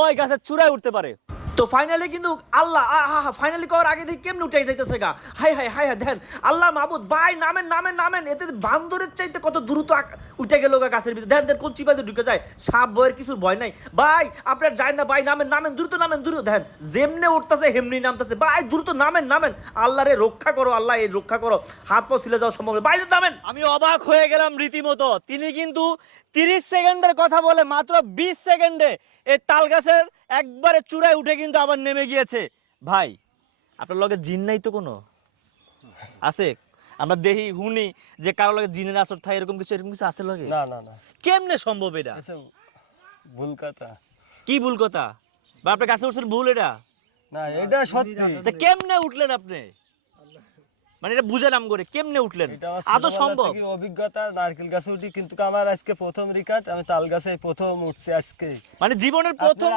ওই গাছের চূড়ায় উঠতে পারে। তো ফাইনালি কিন্তু আল্লাহ ফাইনালি করার আগে দেখি কেমনে উঠে যাইতেছে গা। হাই হাই হাই দেন আল্লাহ মাহবুদ ভাই নামেন নামেন নামেন, এতে বান্দরের চাইতে কত দ্রুত উঠে গেল গা গাছের ভিতরে। দেন দেন কোন চিপাতে ঢুকে যায়, সাপ বয়ের কিছুর ভয় নাই ভাই, আপনার যায় না ভাই, নামেন নামেন দ্রুত নামেন দ্রুত। দেন যেমনে উঠতেছে হেমনি নামতেছে ভাই, দ্রুত নামেন নামেন, আল্লাহ রে রক্ষা করো, আল্লাহ এই রক্ষা করো, হাত পা ছিলে যাওয়া সম্ভব বাইরে নামেন। আমি অবাক হয়ে গেলাম রীতিমতো, তিনি কিন্তু 30 সেকেন্ডের কথা বলে মাত্র 20 সেকেন্ডে এই তাল গাছের একবারে চূড়ায় উঠে কিন্তু আবার নেমে গিয়েছে। ভাই আপনার লগে জিন নাই তো কোনো আছে? আমরা দেখি হুনি যে কারো লগে জিনের আসর থাকে, এরকম কিছু আছে লগে? না না না, কেমনে সম্ভব এটা? ভুল কথা। কি ভুল কথা? বা আপনার কাছে উঠছেন ভুল এটা? না এটা সত্যি। তা কেমনে উঠলেন আপনি? মানে এটা বুঝে নাম করে কেমনে উঠলেন? আদৌ সম্ভব? অভিজ্ঞতা, নারকেল গাছে উঠি, কিন্তু আমার আজকে প্রথম রিকার্ড, আমি তাল গাছে প্রথম উঠছি আজকে, মানে জীবনের প্রথম